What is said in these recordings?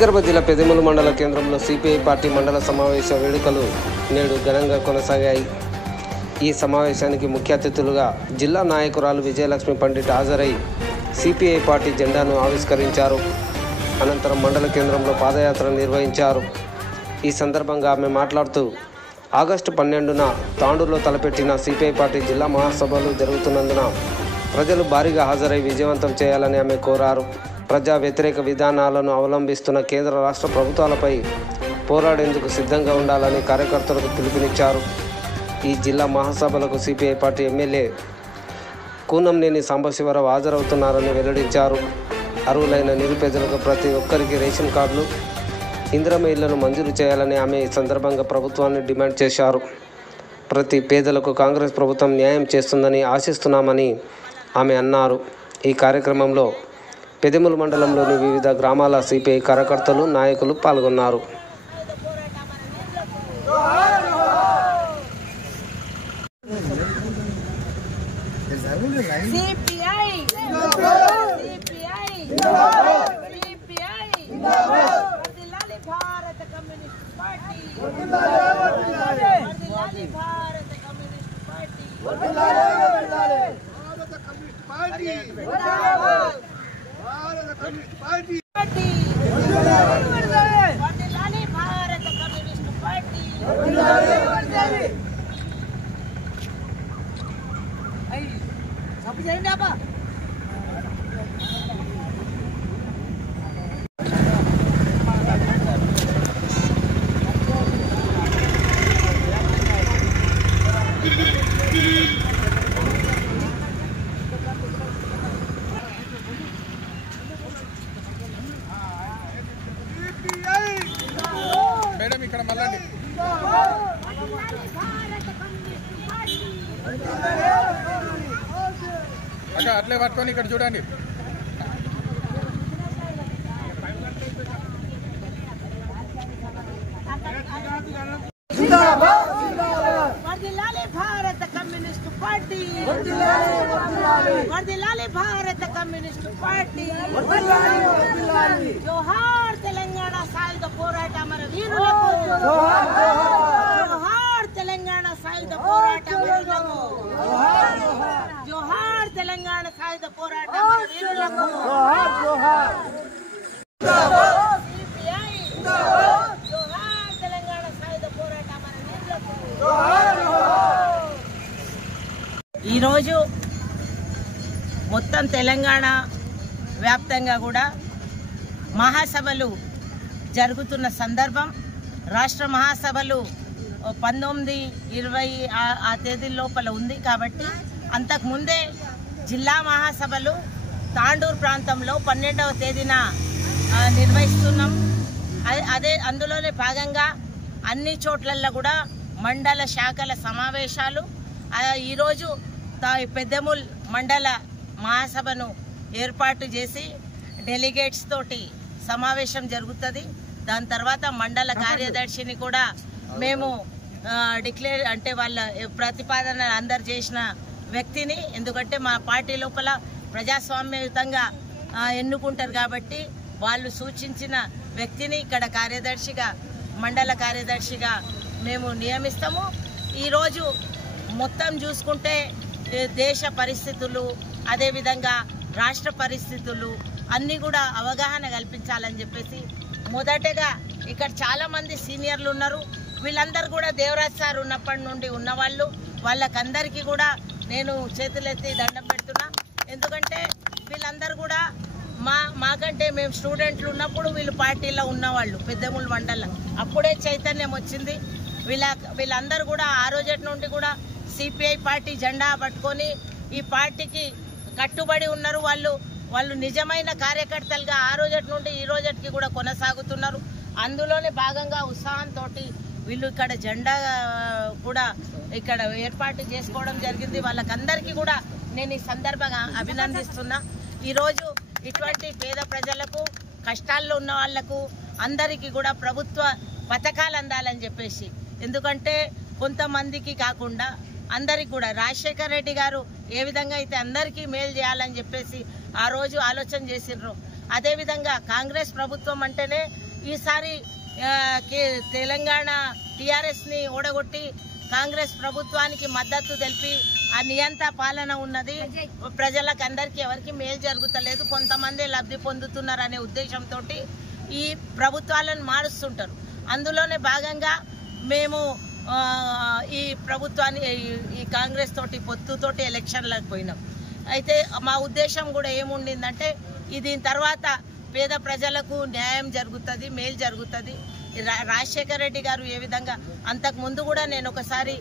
వికారాబాద్ జిల్లా పెద్దేముల్ మండల కేంద్రంలో సిపిఐ పార్టీ మండల సమావేశ వేడుకలు నేడు ఘనంగా కొనసాగాయి. ఈ సమావేశానికి ముఖ్య అతిథులుగా జిల్లా నాయకురాలు విజయలక్ష్మి పండిట్ హాజరై సిపిఐ పార్టీ జెండాను ఆవిష్కరించారు. అనంతరం మండల కేంద్రంలో పాదయాత్ర నిర్వహించారు. ఈ సందర్భంగా ఆమె మాట్లాడుతూ ఆగస్టు 12న తాండూరులో తలపెట్టిన సిపిఐ పార్టీ జిల్లా మహాసభలు జరుగుతున్నందున ప్రజలు భారీగా హాజరై విజయవంతం చేయాలని ఆమె కోరారు. ప్రజా వ్యతిరేక విధానాలను అవలంబిస్తున్న కేంద్ర రాష్ట్ర ప్రభుత్వాలపై పోరాడేందుకు సిద్ధంగా ఉండాలని కార్యకర్తలకు పిలుపునిచ్చారు. ఈ జిల్లా మహాసభలకు CPI party MLA Koonamneni Sambasivarao హాజరవుతున్నారని వెల్లడించారు. అర్హులైన నిరుపేదలకు ప్రతి ఒక్కరికి రేషన్ కార్డులు, ఇందిరమ్మ ఇళ్లను మంజూరు చేయాలని ఆమె ఈ సందర్భంగా ప్రభుత్వాన్ని డిమాండ్ చేశారు. ప్రతి పేదలకు కాంగ్రెస్ ప్రభుత్వం న్యాయం చేస్తుందని ఆశిస్తున్నామని ఆమె అన్నారు. ఈ కార్యక్రమంలో పెద్దేముల్ మండలంలోని వివిధ గ్రామాల సిపిఐ కార్యకర్తలు, నాయకులు పాల్గొన్నారు. మేడం ఇక్కడ మళ్ళీ అక్క అట్లే పట్టుకొని ఇక్కడ చూడండి. భారత కమ్యూనిస్ట్ పార్టీ, భారత కమ్యూనిస్ట్ పార్టీ, జోహార్ తెలంగాణ సాయుధ పోరాట అమర వీరులకు, జోహార్ తెలంగాణ సాయుధ పోరాట వీరులకు, జోహార్ తెలంగాణ సాయుధ పోరాట అమర వీరులకు, సిపిఐ జోహార్ తెలంగాణ సాయుధ పోరాట అమర వీరులకు. ఈరోజు మొత్తం తెలంగాణ వ్యాప్తంగా కూడా మహాసభలు జరుగుతున్న సందర్భం. రాష్ట్ర మహాసభలు 19, 20 ఆ తేదీల లోపల ఉంది కాబట్టి అంతకుముందే జిల్లా మహాసభలు తాండూరు ప్రాంతంలో 12వ తేదీన నిర్వహిస్తున్నాం. అందులోనే భాగంగా అన్ని చోట్లల్లో కూడా మండల శాఖల సమావేశాలు. ఈరోజు పెద్దేముల్ మండల మహాసభను ఏర్పాటు చేసి డెలిగేట్స్ తోటి సమావేశం జరుగుతుంది. దాని తర్వాత మండల కార్యదర్శిని కూడా మేము డిక్లేర్ అంటే వాళ్ళ ప్రతిపాదన అందరు చేసిన వ్యక్తిని, ఎందుకంటే మా పార్టీ లోపల ప్రజాస్వామ్యయుతంగా ఎన్నుకుంటారు కాబట్టి వాళ్ళు సూచించిన వ్యక్తిని ఇక్కడ కార్యదర్శిగా, మండల కార్యదర్శిగా మేము నియమిస్తాము. ఈరోజు మొత్తం చూసుకుంటే దేశ పరిస్థితులు, అదేవిధంగా రాష్ట్ర పరిస్థితులు అన్నీ కూడా అవగాహన కల్పించాలని చెప్పేసి మొదటగా ఇక్కడ చాలామంది సీనియర్లు ఉన్నారు. వీళ్ళందరూ కూడా దేవరాజ్ సార్ ఉన్నప్పటి నుండి ఉన్నవాళ్ళు. వాళ్ళకందరికీ కూడా నేను చేతులెత్తి దండం పెడుతున్నా. ఎందుకంటే వీళ్ళందరూ కూడా మాకంటే మేము స్టూడెంట్లు ఉన్నప్పుడు వీళ్ళు పార్టీలో ఉన్నవాళ్ళు. పెద్దేముల్ మండలం అప్పుడే చైతన్యం వచ్చింది. వీళ్ళందరూ కూడా ఆ రోజటి నుండి కూడా సిపిఐ పార్టీ జెండా పట్టుకొని ఈ పార్టీకి కట్టుబడి ఉన్నారు. వాళ్ళు నిజమైన కార్యకర్తలుగా ఆ రోజటి నుండి ఈ రోజటికి కూడా కొనసాగుతున్నారు. అందులోనే భాగంగా ఉత్సాహంతో వీళ్ళు ఇక్కడ జెండా కూడా ఇక్కడ ఏర్పాటు చేసుకోవడం జరిగింది. వాళ్ళకందరికీ కూడా నేను ఈ సందర్భంగా అభినందిస్తున్నా. ఈరోజు ఇటువంటి పేద ప్రజలకు, కష్టాల్లో ఉన్న వాళ్లకు అందరికీ కూడా ప్రభుత్వ పథకాలు అందాలని చెప్పేసి, ఎందుకంటే కొంతమందికి కాకుండా అందరికి కూడా రాజశేఖర రెడ్డి గారు ఏ విధంగా అయితే అందరికీ మేలు చేయాలని చెప్పేసి ఆ రోజు ఆలోచన చేసిర్రు, అదే విధంగా కాంగ్రెస్ ప్రభుత్వం అంటేనే ఈసారి తెలంగాణ టీఆర్ఎస్ని ఓడగొట్టి కాంగ్రెస్ ప్రభుత్వానికి మద్దతు తెలిపి ఆ నియంత పాలన ఉన్నది. ప్రజలకు అందరికీ ఎవరికి మేలు జరుగుతలేదు, కొంతమంది లబ్ధి పొందుతున్నారు అనే ఉద్దేశంతో ఈ ప్రభుత్వాలను మారుస్తుంటారు. అందులోనే భాగంగా మేము ఈ ప్రభుత్వాన్ని ఈ కాంగ్రెస్ తోటి పొత్తుతోటి ఎలక్షన్లకు పోయినాం. అయితే మా ఉద్దేశం కూడా ఏముండిందంటే దీని తర్వాత పేద ప్రజలకు న్యాయం జరుగుతుంది, మేలు జరుగుతుంది. రాజశేఖర రెడ్డి గారు ఏ విధంగా అంతకుముందు కూడా నేను ఒకసారి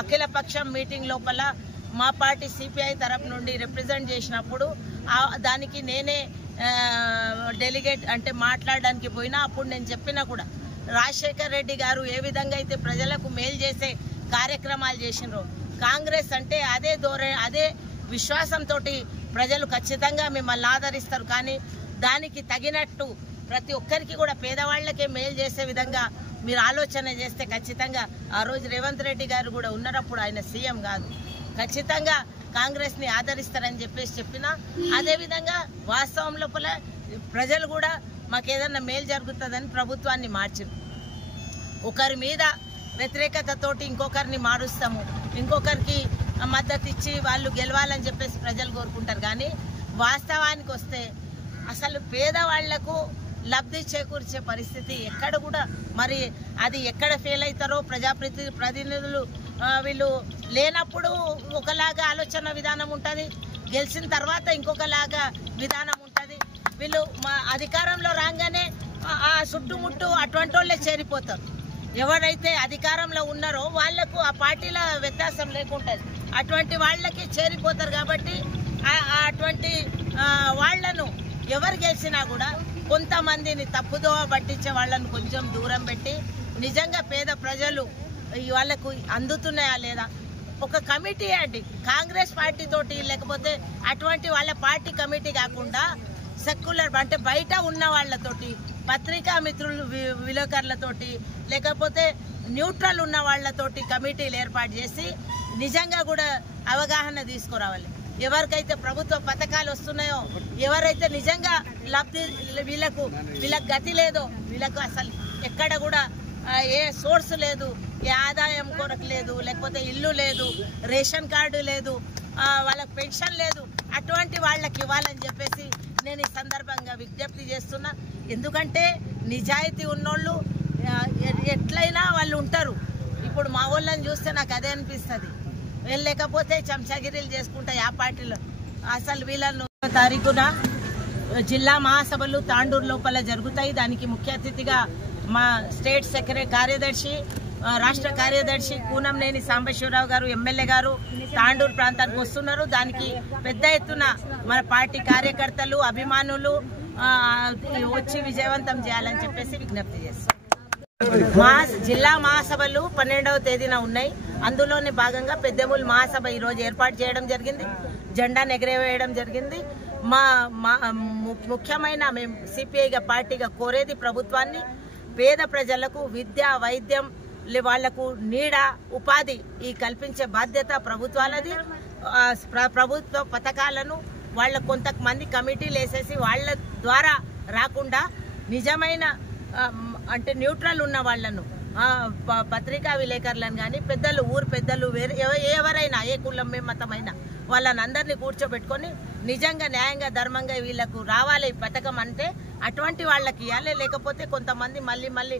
అఖిలపక్షం మీటింగ్ లోపల మా పార్టీ సిపిఐ తరఫు నుండి రిప్రజెంట్ చేసినప్పుడు దానికి నేనే డెలిగేట్ అంటే మాట్లాడడానికి పోయినా అప్పుడు నేను చెప్పినా కూడా రాజశేఖర రెడ్డి గారు ఏ విధంగా అయితే ప్రజలకు మేలు చేసే కార్యక్రమాలు చేసినారో కాంగ్రెస్ అంటే అదే విశ్వాసంతో ప్రజలు ఖచ్చితంగా మిమ్మల్ని ఆదరిస్తారు. కానీ దానికి తగినట్టు ప్రతి ఒక్కరికి కూడా పేదవాళ్లకే మేలు చేసే విధంగా మీరు ఆలోచన చేస్తే ఖచ్చితంగా ఆ రోజు రేవంత్ రెడ్డి గారు కూడా ఉన్నప్పుడు ఆయన సీఎం కాదు, ఖచ్చితంగా కాంగ్రెస్ని ఆదరిస్తారని చెప్పినా అదేవిధంగా వాస్తవం లోపల ప్రజలు కూడా మాకేదన్నా మేలు జరుగుతుందని ప్రభుత్వాన్ని మార్చారు. ఒకరి మీద వ్యతిరేకతతోటి ఇంకొకరిని మారుస్తాము, ఇంకొకరికి మద్దతు ఇచ్చి వాళ్ళు గెలవాలని చెప్పేసి ప్రజలు కోరుకుంటారు. కానీ వాస్తవానికి వస్తే అసలు పేదవాళ్లకు లబ్ధి చేకూర్చే పరిస్థితి ఎక్కడ కూడా మరి అది ఎక్కడ ఫెయిల్ అవుతారో ప్రతినిధులు వీళ్ళు లేనప్పుడు ఒకలాగా ఆలోచన విధానం ఉంటుంది, గెలిచిన తర్వాత ఇంకొకలాగా విధానం ఉంటుంది. వీళ్ళు మా అధికారంలో రాగానే ఆ చుట్టుముట్టు అటువంటి వాళ్ళే చేరిపోతారు. ఎవరైతే అధికారంలో ఉన్నారో వాళ్లకు ఆ పార్టీల వ్యత్యాసం లేకుంటుంది, అటువంటి వాళ్ళకి చేరిపోతారు. కాబట్టి అటువంటి వాళ్లను ఎవరు గెలిచినా కూడా కొంతమందిని తప్పుదోవ పట్టించే వాళ్ళను కొంచెం దూరం పెట్టి నిజంగా పేద ప్రజలు వాళ్ళకు అందుతున్నాయా లేదా ఒక కమిటీ అండి, కాంగ్రెస్ పార్టీ తోటి లేకపోతే అటువంటి వాళ్ళ పార్టీ కమిటీ కాకుండా సెక్యులర్ అంటే బయట ఉన్న వాళ్ళతోటి పత్రికా మిత్రులు విలేకరులతోటి లేకపోతే న్యూట్రల్ ఉన్న వాళ్ళతోటి కమిటీలు ఏర్పాటు చేసి నిజంగా కూడా అవగాహన తీసుకురావాలి. ఎవరికైతే ప్రభుత్వ పథకాలు వస్తున్నాయో ఎవరైతే నిజంగా లబ్ధి వీళ్ళకు గతి లేదో వీళ్ళకు అసలు ఎక్కడ కూడా ఏ సోర్స్ లేదు, ఏ ఆదాయం కొరకు లేదు, లేకపోతే ఇల్లు లేదు, రేషన్ కార్డు లేదు, వాళ్ళకి పెన్షన్ లేదు, అటువంటి వాళ్ళకి ఇవ్వాలని చెప్పేసి నేను ఈ సందర్భంగా విజ్ఞప్తి చేస్తున్నా. ఎందుకంటే నిజాయితీ ఉన్నోళ్ళు ఎట్లయినా వాళ్ళు ఉంటారు. ఇప్పుడు మా వాళ్ళని చూస్తే నాకు అదే అనిపిస్తుంది, లేకపోతే చెంచాగిరీలు చేసుకుంటా ఆ పార్టీలో. అసలు వీళ్ళను తారీఖున జిల్లా మహాసభలు తాండూరు లోపల జరుగుతాయి. దానికి ముఖ్య అతిథిగా మా స్టేట్ కార్యదర్శి రాష్ట్ర కార్యదర్శి కూనంనేని సాంబశివరావు గారు ఎమ్మెల్యే గారు తాండూరు ప్రాంతానికి వస్తున్నారు. దానికి పెద్ద ఎత్తున మన పార్టీ కార్యకర్తలు అభిమానులు వచ్చి విజయవంతం చేయాలని చెప్పేసి విజ్ఞప్తి చేస్తాం. జిల్లా మహాసభలు 12వ తేదీన ఉన్నాయి. అందులోని భాగంగా పెద్దెముల్ మహాసభ ఈరోజు ఏర్పాటు చేయడం జరిగింది, జెండాను ఎగరవేయడం జరిగింది. ముఖ్యమైన మేము సిపిఐగా పార్టీగా కోరేది ప్రభుత్వాన్ని పేద ప్రజలకు విద్య వైద్యం వాళ్లకు నీడ ఉపాధి కల్పించే బాధ్యత ప్రభుత్వాలది. ప్రభుత్వ పథకాలను వాళ్ళ కొంతమంది కమిటీలు వేసేసి వాళ్ళ ద్వారా రాకుండా నిజమైన అంటే న్యూట్రల్ ఉన్న వాళ్లను పత్రికా విలేకరులను కానీ పెద్దలు ఊరు పెద్దలు ఎవరైనా ఏ కులం మతమైనా వాళ్ళని అందరినీ కూర్చోబెట్టుకొని నిజంగా న్యాయంగా ధర్మంగా వీళ్ళకు రావాలి పథకం అంటే అటువంటి వాళ్ళకి ఇవ్వాలి. లేకపోతే కొంతమంది మళ్ళీ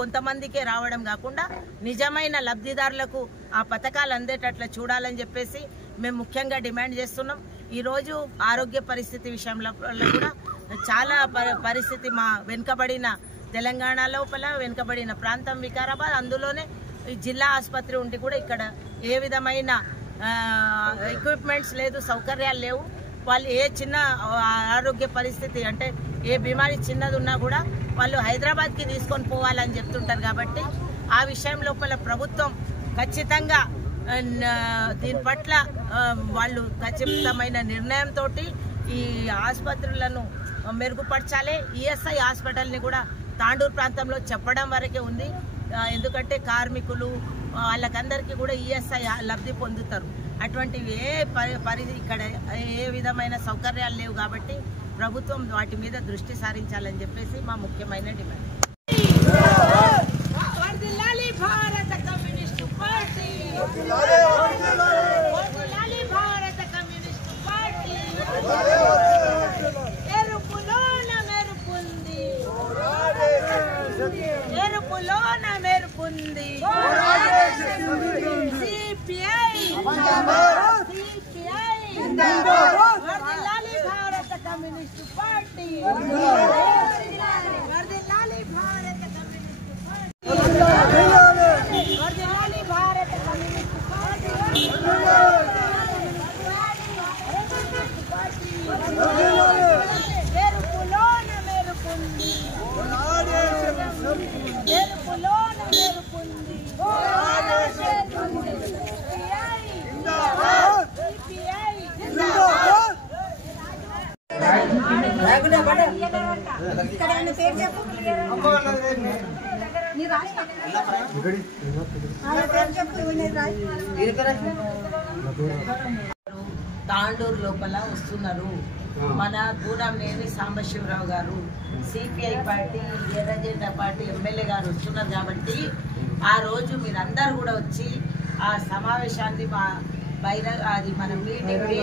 కొంతమందికే రావడం కాకుండా నిజమైన లబ్ధిదారులకు ఆ పథకాలు అందేటట్లు చూడాలని చెప్పేసి మేము ముఖ్యంగా డిమాండ్ చేస్తున్నాం. ఈరోజు ఆరోగ్య పరిస్థితి విషయంలో కూడా చాలా పరిస్థితి మా వెనుకబడిన తెలంగాణ లోపల వెనుకబడిన ప్రాంతం వికారాబాద్, అందులోనే జిల్లా ఆసుపత్రి ఉండి కూడా ఇక్కడ ఏ విధమైన ఎక్విప్మెంట్స్ లేదు, సౌకర్యాలు లేవు. వాళ్ళు ఏ చిన్న ఆరోగ్య పరిస్థితి అంటే ఏ బీమారీ చిన్నది ఉన్నా కూడా వాళ్ళు హైదరాబాద్కి తీసుకొని పోవాలని చెప్తుంటారు. కాబట్టి ఆ విషయం లోపల ప్రభుత్వం ఖచ్చితంగా దీని పట్ల వాళ్ళు ఖచ్చితమైన నిర్ణయంతో ఈ ఆసుపత్రులను మెరుగుపరచాలి. ఈఎస్ఐ హాస్పిటల్ని కూడా తాండూరు ప్రాంతంలో చెప్పడం వరకే ఉంది. ఎందుకంటే కార్మికులు వాళ్ళకందరికీ కూడా ఈఎస్ఐ లబ్ధి పొందుతారు. అటువంటివి ఇక్కడ ఏ విధమైన సౌకర్యాలు లేవు. కాబట్టి ప్రభుత్వం వాటి మీద దృష్టి సారించాలని చెప్పేసి మా ముఖ్యమైన డిమాండ్. వర్ధిల్లాలి భారత కమ్యూనిస్టు పార్టీ, వర్ధిల్లాలి భారత కమ్యూనిస్టు పార్టీ. ఎరుపులోన మెరుపుంది, ఎరుపులోన మెరుపుంది. సిపిఐ వర్ధిల్లాలి భారత కమ్యూనిస్టు పార్టీ, వర్ధిల్లాలి భారత కమ్యూనిస్టు పార్టీ, వర్ధిల్లాలి భారత కమ్యూనిస్టు పార్టీ. ఎరుపులోన మెరుపుంది, ఎరుపులోన మెరుపుంది. తాండూరు లోపల వస్తున్నారు. మన గూడెంనేని సాంబశివరావు గారు సిపిఐ పార్టీ ఎర్రజెండా పార్టీ ఎమ్మెల్యే గారు వస్తున్నారు కాబట్టి ఆ రోజు మీరందరూ కూడా వచ్చి ఆ సమావేశాన్ని అది మన మీటింగ్ని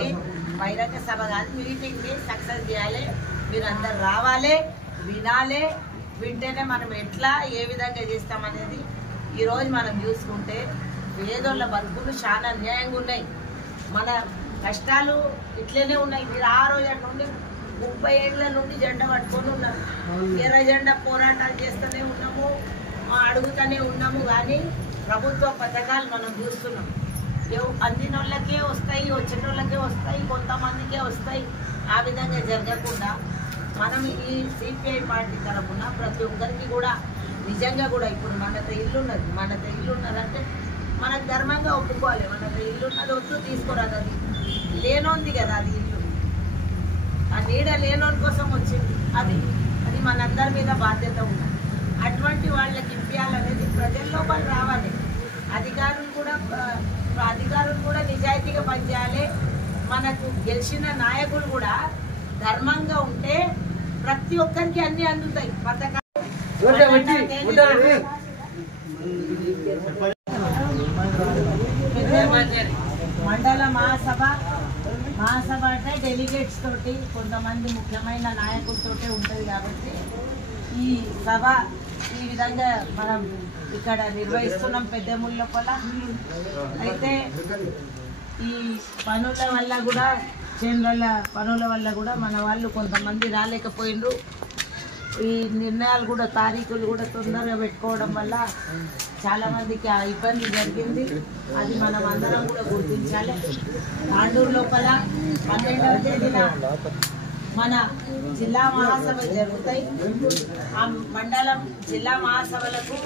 బహిరంగ సభ కాదు మీటింగ్ని సక్సెస్ చేయాలి. మీరందరూ రావాలి, వినాలి. వింటేనే మనం ఎట్లా ఏ విధంగా చేస్తామనేది ఈరోజు మనం చూసుకుంటే పేదోళ్ళ బతుకులు చాలా అన్యాయంగా ఉన్నాయి. మన కష్టాలు ఇట్లనే ఉన్నాయి. మీరు ఆ రోజు నుండి 30 ఏళ్ళ నుండి జెండా పట్టుకొని ఉన్నారు. ఎర్ర జెండా పోరాటాలు చేస్తూనే ఉన్నాము, అడుగుతూనే ఉన్నాము. కానీ ప్రభుత్వ పథకాలు మనం చూస్తున్నాం. అందిన వాళ్ళకే వస్తాయి, వచ్చిన వాళ్ళకే వస్తాయి, కొంతమందికే వస్తాయి. ఆ విధంగా జరగకుండా మనం ఈ సిపిఐ పార్టీ తరఫున ప్రతి ఒక్కరికి కూడా నిజంగా కూడా ఇప్పుడు మనతో ఇల్లు ఉన్నదంటే మనకు ధర్మంగా ఒప్పుకోవాలి. మనతో ఇల్లు ఉన్నది వద్దు తీసుకురాదు, అది లేనోంది కదా, అది ఇల్లు ఆ నీడ లేనోని కోసం వచ్చింది. అది మనందరి మీద బాధ్యత ఉన్నది. అటువంటి వాళ్ళకి ఇప్పించాలనేది ప్రజల లోపల రావాలి. అధికారులు కూడా నిజాయితీగా పనిచేయాలి. మనకు గెలిచిన నాయకులు కూడా ధర్మంగా ఉంటే ప్రతి ఒక్కరికి అన్ని అందుతాయి పథకాలు. మండల మహాసభ అంటే డెలిగేట్స్ తోటి కొంతమంది ముఖ్యమైన నాయకులతోటి ఉంటుంది కాబట్టి ఈ సభ ఈ విధంగా మనం ఇక్కడ నిర్వహిస్తున్నాం పెద్దముళ్ళ లోపల. అయితే ఈ పనుల వల్ల కూడా చేనుల పనుల వల్ల కూడా మన వాళ్ళు కొంతమంది రాలేకపోయినరు. ఈ నిర్ణయాలు కూడా తారీఖులు కూడా తొందరగా పెట్టుకోవడం వల్ల చాలామందికి ఆ ఇబ్బంది జరిగింది. అది మనం అందరం కూడా గుర్తించాలి. తాండూరు లోపల 12వ తేదీన మన జిల్లా మహాసభ జరుగుతాయి. ఆ మండలం జిల్లా మహాసభలకు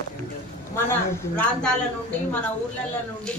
మన ప్రాంతాల నుండి మన ఊర్ల నుండి